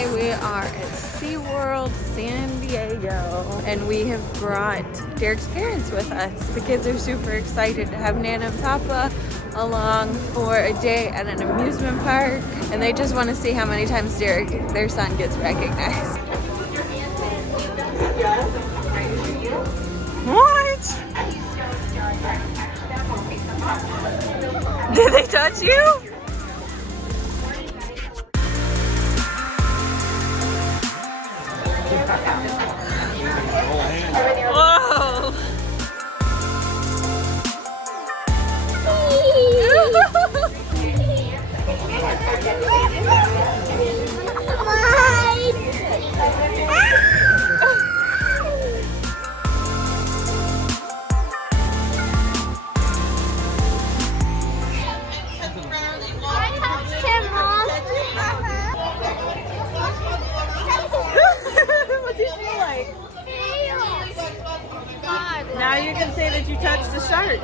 Today we are at SeaWorld San Diego, and we have brought Derek's parents with us. The kids are super excited to have Nana and Papa along for a day at an amusement park, and they just want to see how many times Derek, their son, gets recognized. What? Did they touch you? Whoa! What's he feel like? Now you can say that you touched the shark.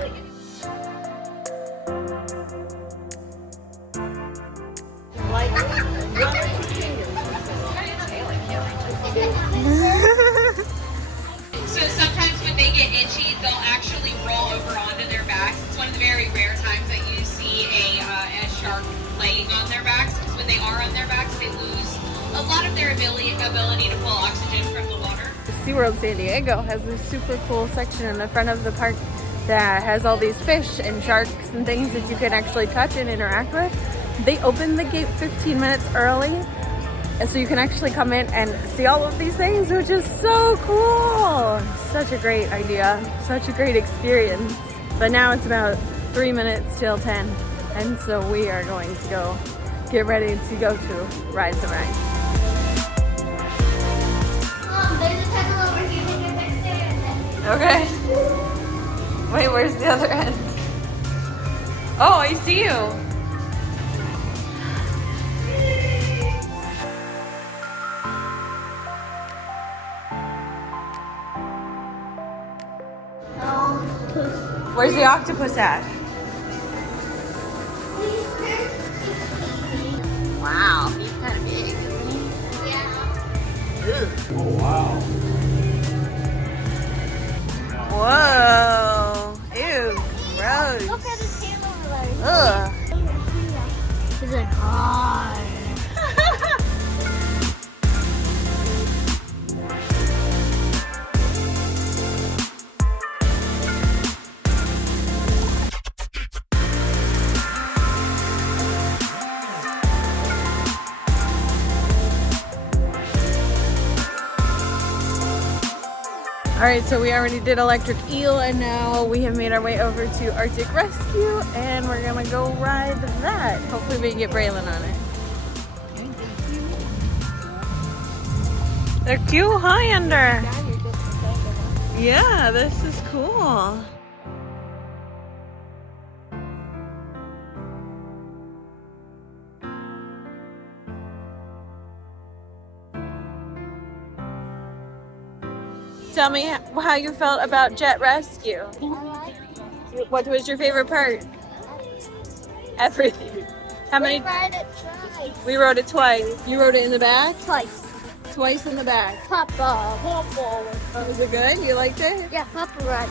So sometimes when they get itchy, they'll actually roll over onto their backs. It's one of the very rare times that you see a shark laying on their backs, because when they are on their backs, they lose a lot of their ability to pull oxygen from the water. SeaWorld San Diego has this super cool section in the front of the park that has all these fish and sharks and things that you can actually touch and interact with. They opened the gate 15 minutes early, and so you can actually come in and see all of these things, which is so cool. Such a great idea, such a great experience. But now it's about 3 minutes till 10, and so we are going to go get ready to go to Ride the Ride. There's a tunnel over here. Maybe next there. Okay. Wait, where's the other end? Oh, I see you. Where's the octopus at? Wow, he's kind of big, isn't he? Yeah. Ugh. Oh, wow. Whoa. Ew. Gross. Look at his tail over there. Ugh. He's like, hi. All right, so we already did Electric Eel, and now we have made our way over to Arctic Rescue, and we're gonna go ride that. Hopefully we can get Braylon on it. They're cute, huh, under? Yeah, this is cool. Tell me how you felt about Jet Rescue. What was your favorite part? Everything. How many? Ride it twice. We rode it twice. You rode it in the back? Twice. Twice in the back. Papa. Papa. Was it good? You liked it? Yeah, Papa ride it.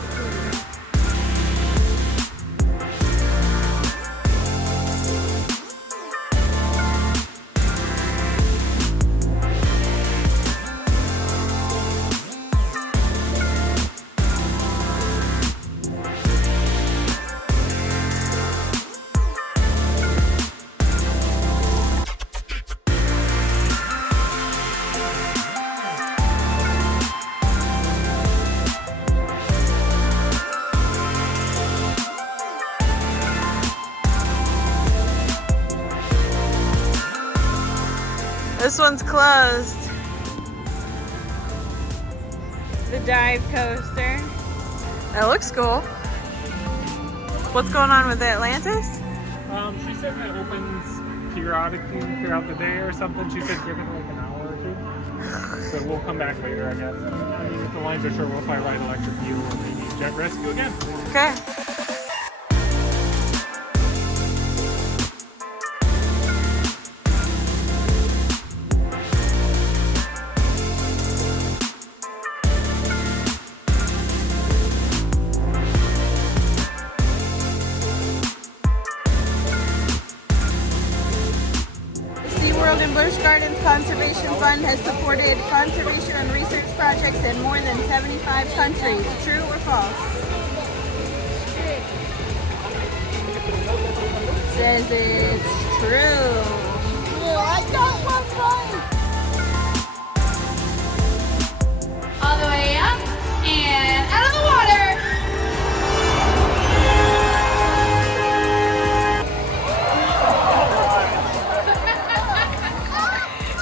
This one's closed. The dive coaster. That looks cool. What's going on with the Atlantis? She said it opens periodically throughout the day or something. She said give it like an hour or two. So we'll come back later, I guess. I mean, if the lines are short, we'll probably ride Electric Eel or maybe Jet Rescue again. Okay. Gardens Conservation Fund has supported conservation and research projects in more than 75 countries. True or false? Says it's true. I got one right. All the way up and out of the water.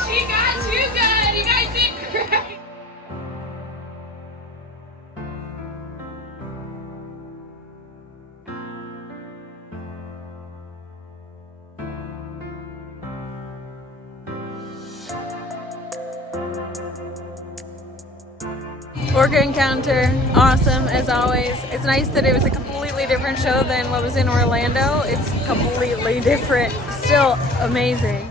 She got too good. You guys did great. Orca encounter, awesome as always. It's nice that it was a completely different show than what was in Orlando. It's completely different, still amazing.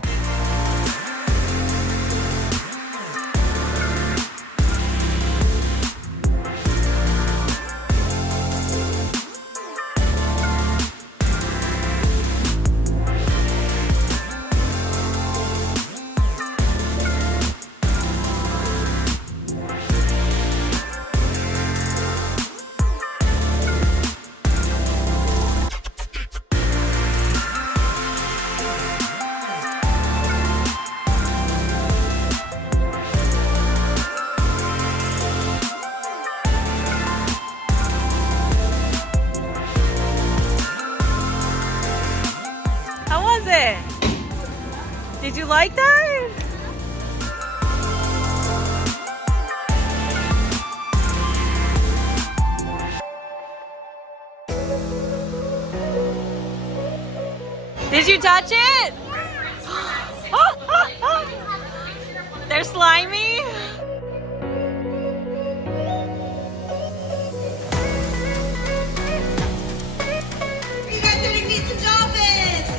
Did you like that? Did you touch it? They're slimy. You guys are gonna meet some dolphins!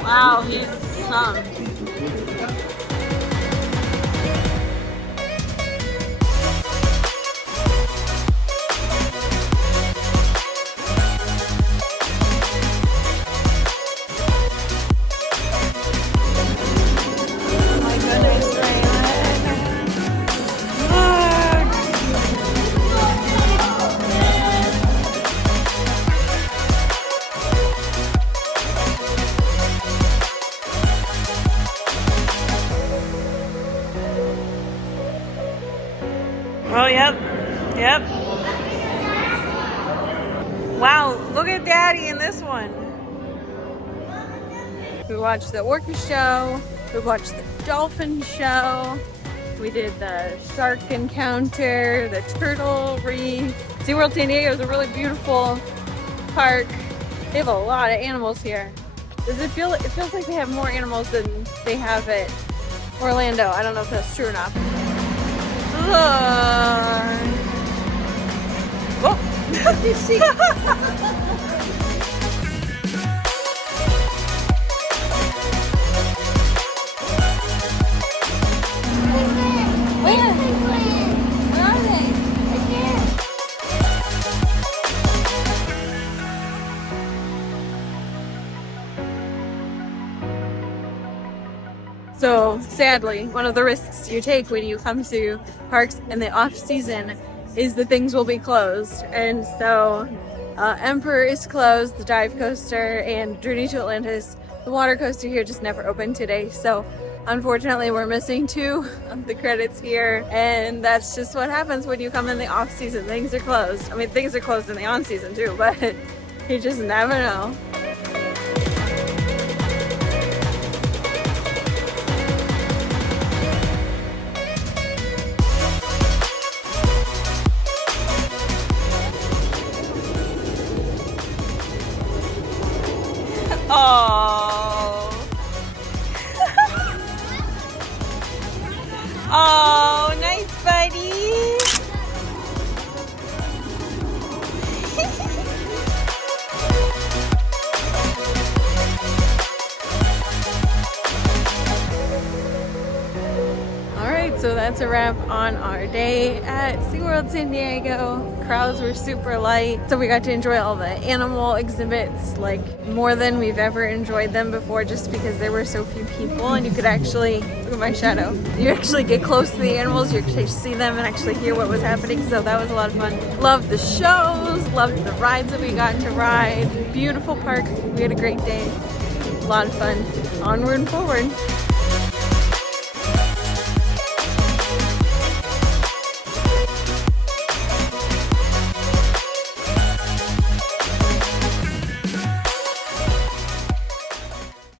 Wow, he's some. Oh, yep. Yep. Wow, look at Daddy in this one. We watched the orca show. We watched the dolphin show. We did the shark encounter, the turtle reef. SeaWorld San Diego is a really beautiful park. They have a lot of animals here. Does it feel? It feels like they have more animals than they have at Orlando. I don't know if that's true or not. Whoa! You see? Where are they? I can't. So sadly, one of the risks you take when you come to parks in the off season is that things will be closed. And so Emperor is closed, the dive coaster, and Journey to Atlantis. The water coaster here just never opened today, so unfortunately we're missing 2 of the credits here, and that's just what happens when you come in the off season. Things are closed. I mean, things are closed in the on season too, but you just never know. Oh. Oh, nice, buddy. All right, so that's a wrap on our day at SeaWorld San Diego. Crowds were super light, so we got to enjoy all the animal exhibits, like more than we've ever enjoyed them before, just because there were so few people and you could actually, look at my shadow, you actually get close to the animals, you actually see them and actually hear what was happening, so that was a lot of fun. Loved the shows, loved the rides that we got to ride. Beautiful park, we had a great day, a lot of fun. Onward and forward.